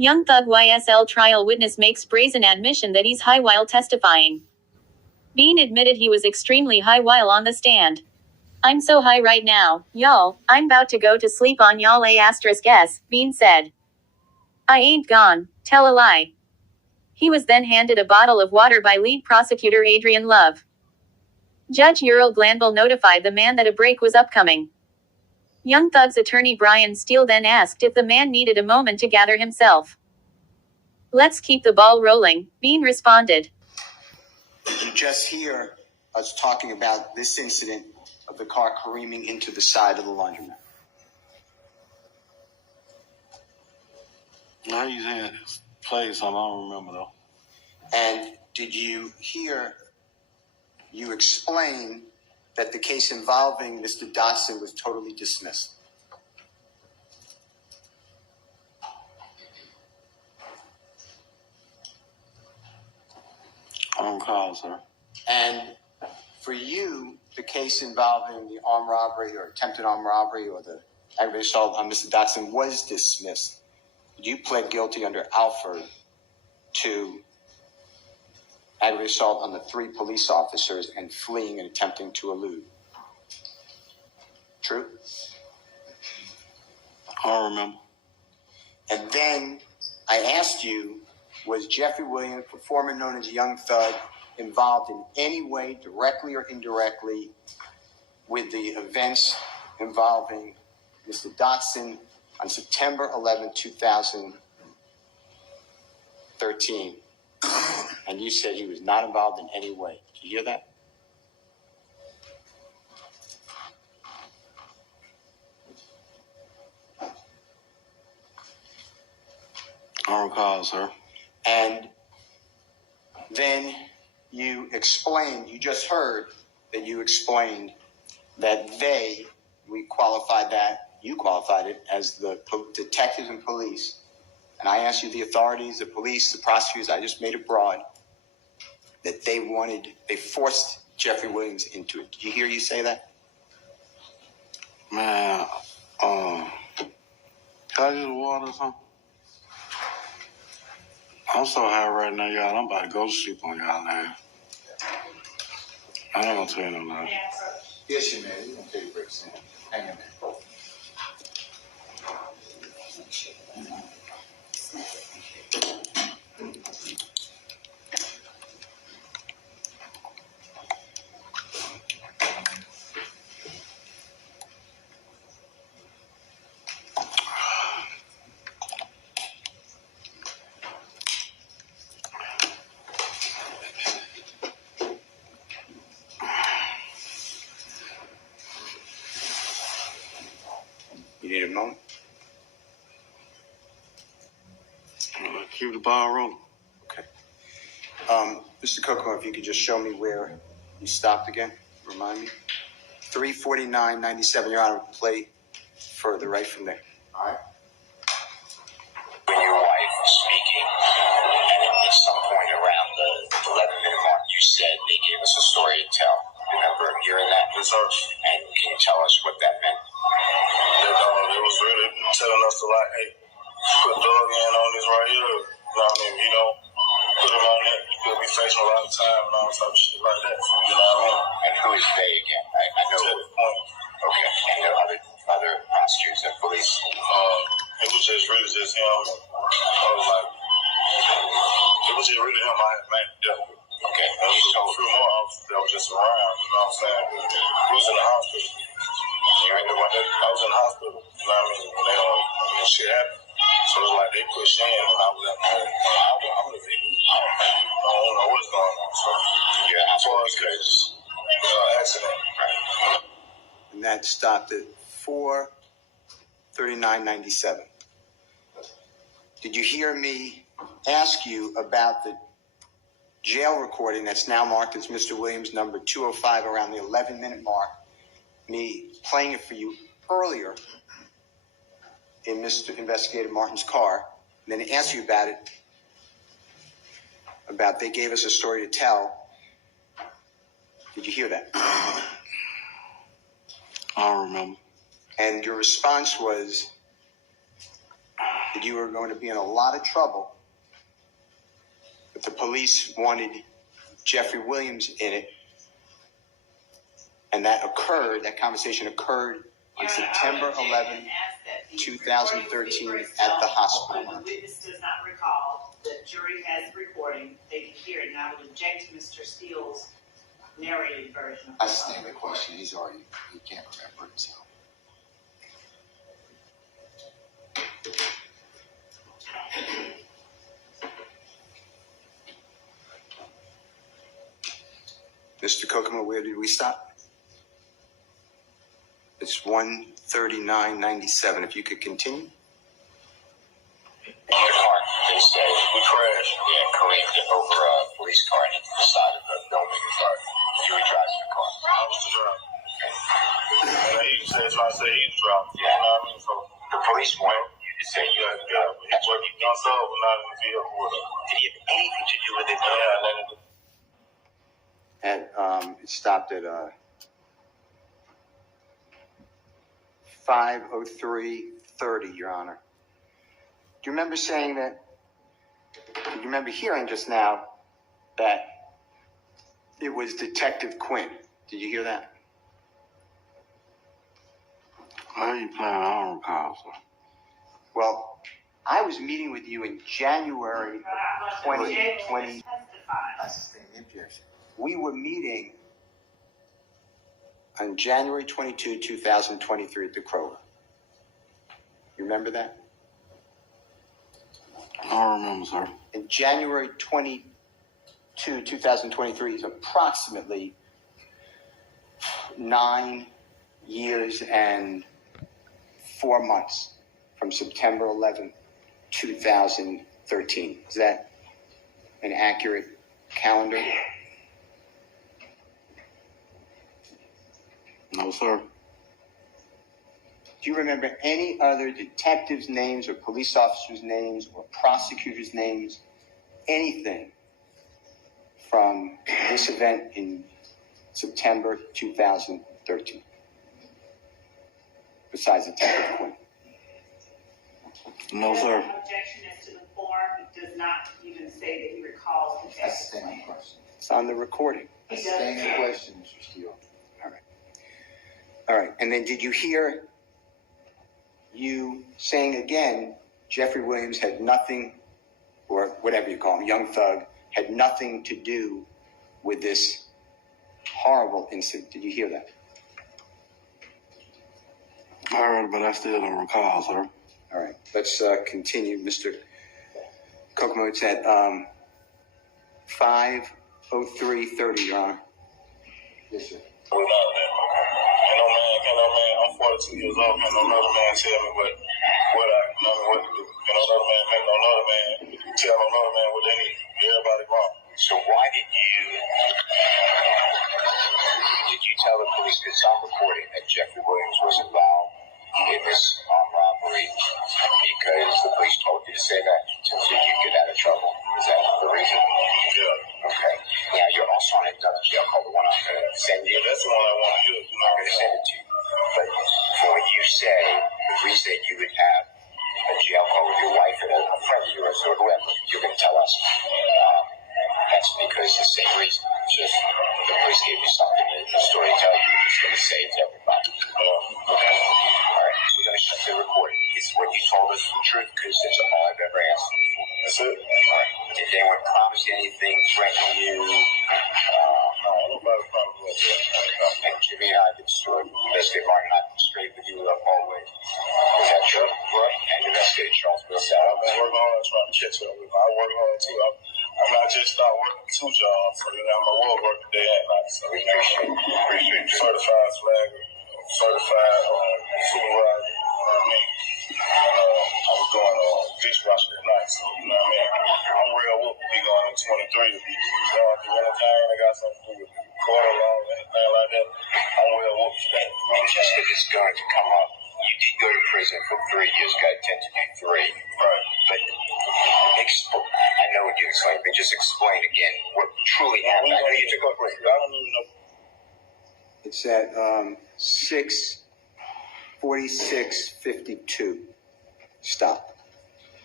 Young Thug YSL Trial witness makes brazen admission that he's high while testifying. Bean admitted he was extremely high while on the stand. "I'm so high right now, y'all, I'm about to go to sleep on y'all *s," Bean said. "I ain't gone, tell a lie." He was then handed a bottle of water by lead prosecutor Adrian Love. Judge Ural Glanville notified the man that a break was upcoming. Young Thug's attorney Brian Steele then asked if the man needed a moment to gather himself. "Let's keep the ball rolling," Bean responded. You just hear us talking about this incident of the car careening into the side of the laundromat. No, he's in his place. I don't remember though. And did you hear you explain that the case involving Mr. Dotson was totally dismissed? I don't recall, sir. And for you, the case involving the armed robbery or attempted armed robbery or the aggravated assault on Mr. Dotson was dismissed. You pled guilty under Alford to aggravated assault on the 3 police officers and fleeing and attempting to elude. True? I don't remember. And then I asked you, was Jeffrey Williams, performer known as Young Thug, involved in any way, directly or indirectly, with the events involving Mr. Dotson on September 11, 2013? And you said he was not involved in any way. Did you hear that? I don't recall, sir. And then you explained, you just heard that you explained that you qualified it as the detectives and police. And I asked you the authorities, the police, the prosecutors, I just made it broad, that they forced Jeffrey Williams into it. Did you hear you say that? Man, can I use the water or something? I'm so high right now, y'all. I'm about to go to sleep on y'all now. I ain't gonna tell you no lie. Yes, you man. You're going to take a break soon. Hang in there. You need a moment? Keep the ball rolling. Okay. Mr. Coco, if you could just show me where you stopped again. Remind me. 349.97. Your Honor, play further right from there. All right. When your wife was speaking, and at some point around the 11-minute mark, you said they gave us a story to tell. Remember hearing that? Yes, sir. And can you tell us what that meant? That it was really telling us to like, hey, put Doug in on this right here. You know what I mean? You don't put him on it, you'll be facing a lot of time and all type of shit like that. You know what I mean? And who is they again? I know. To the point. Okay. And there are other prosecutors and police. It was just really just him. I was like, it was just really him I had made death with. Okay. And there was a few more officers that was just around, you know what I'm saying? We was in the hospital. I was in the hospital, you know what I mean? When shit happened. So it's like they pushed in and I was like, I'm the victim. I don't know what's going on. So Yeah, as far as because accident. Right. And that stopped at 4:39.97. Did you hear me ask you about the jail recording that's now marked as Mr. Williams number 205 around the 11-minute mark, me playing it for you earlier in Mr. Investigator Martin's car, and then asked you about it, about they gave us a story to tell. Did you hear that? I don't remember. And your response was, that you were going to be in a lot of trouble, but the police wanted Jeffrey Williams in it, and that conversation occurred on September 11, 2013 at the hospital. When the witness does not recall, the jury has the recording, they can hear it, and I would object to Mr. Steele's narrated version. I stand the question. He can't remember it, so. Mr. Kokomo, where did we stop? It's 1:39:97. If you could continue. In the car, they said we crashed. Yeah, careened over a police car and into the side of the building. You were driving the car. I was the driver. And he said, so I said he's driving. Yeah. You know what I mean? So The police went. You just said you had to go. That's what you did. myself was not in the vehicle with him. Did he have anything to do with it? Yeah, and then It stopped at 5:03:30, Your Honor. Do you remember saying that? Do you remember hearing just now that it was Detective Quinn? Did you hear that? How you playing? I don't recall, sir. Well, I was meeting with you in January of 2020. We were meeting on January 22, 2023 at the Kroger. You remember that? I don't remember, sir. In January 22, 2023 is approximately 9 years and 4 months from September 11, 2013. Is that an accurate calendar? No, sir. Do you remember any other detectives' names or police officers' names or prosecutors' names, anything from this event in September 2013, besides Detective Quinn? No, sir. Objection as to the form, it does not even say that he recalls the text. It's on the recording. He does. question, Mr. Steele. All right. And then did you hear you saying again, Jeffrey Williams had nothing, or whatever you call him, young thug, had nothing to do with this horrible incident? Did you hear that? I heard it, but I still don't recall, sir. All right. Let's continue, Mr. Kokomo. It's at 5:03:30, Your Honor. Yes, sir. Can't no man, I'm 42 years old, can't no other man tell me what to do. Can't no other man make no other man tell no other man what they need. Everybody wrong. So why did you tell the police, because I'm reporting that Jeffrey Williams was involved in this robbery because the police told you to say that so you get out of trouble? Is that the reason? Yeah. Okay. Now, you're also on another jail call, the one I'm going to send you. Yeah, that's the one I want to use. You know, I'm going to send it to you. But when you say the reason that you would have a jail call with your wife and a friend of yours or whoever, you're going to tell us that's because the same reason. Just the police gave you something in the story tell you it's going to save everybody. Okay. All right. We're going to shut the recording. It's what you told us the truth because that's all I've ever asked you for. That's it. All right. Did anyone promise anything, threaten you? No, nobody probably will. And Jimmy and I have been stored. Investigator Martin and I have been straight with you up always. Is that true? Right. And Investigator Charles Bill South. I've been working hard trying to catch up with them. I work hard too. I'm not just start working 2 jobs, so you know I'm a world worker day and night. So We appreciate you. certified flagger, certified supervisor. I was doing dishwasher at night, so you know what I mean. I'm real whoop to be going in 23 to be going through anything that got something to do with quarter law or anything like that. I'm real whoop for that. And just because it's going to come up, you did go to prison for 3 years, got 10 to do 3. Right. But I know what you explained, but just explain again what truly happened. I know you took a break. I don't even know. It's at 6:46:52. Stop.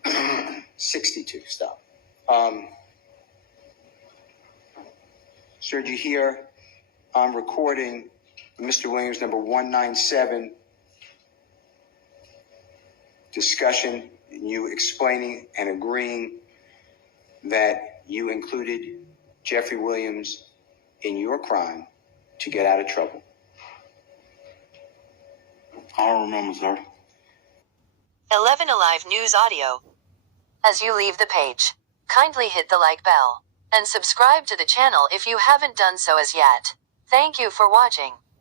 62, stop. Sir, did you hear on recording Mr. Williams number 197 discussion, you explaining and agreeing that you included Jeffrey Williams in your crime to get out of trouble? I don't remember, sir. 11 Alive News Audio. As you leave the page, kindly hit the like bell and subscribe to the channel if you haven't done so as yet. Thank you for watching.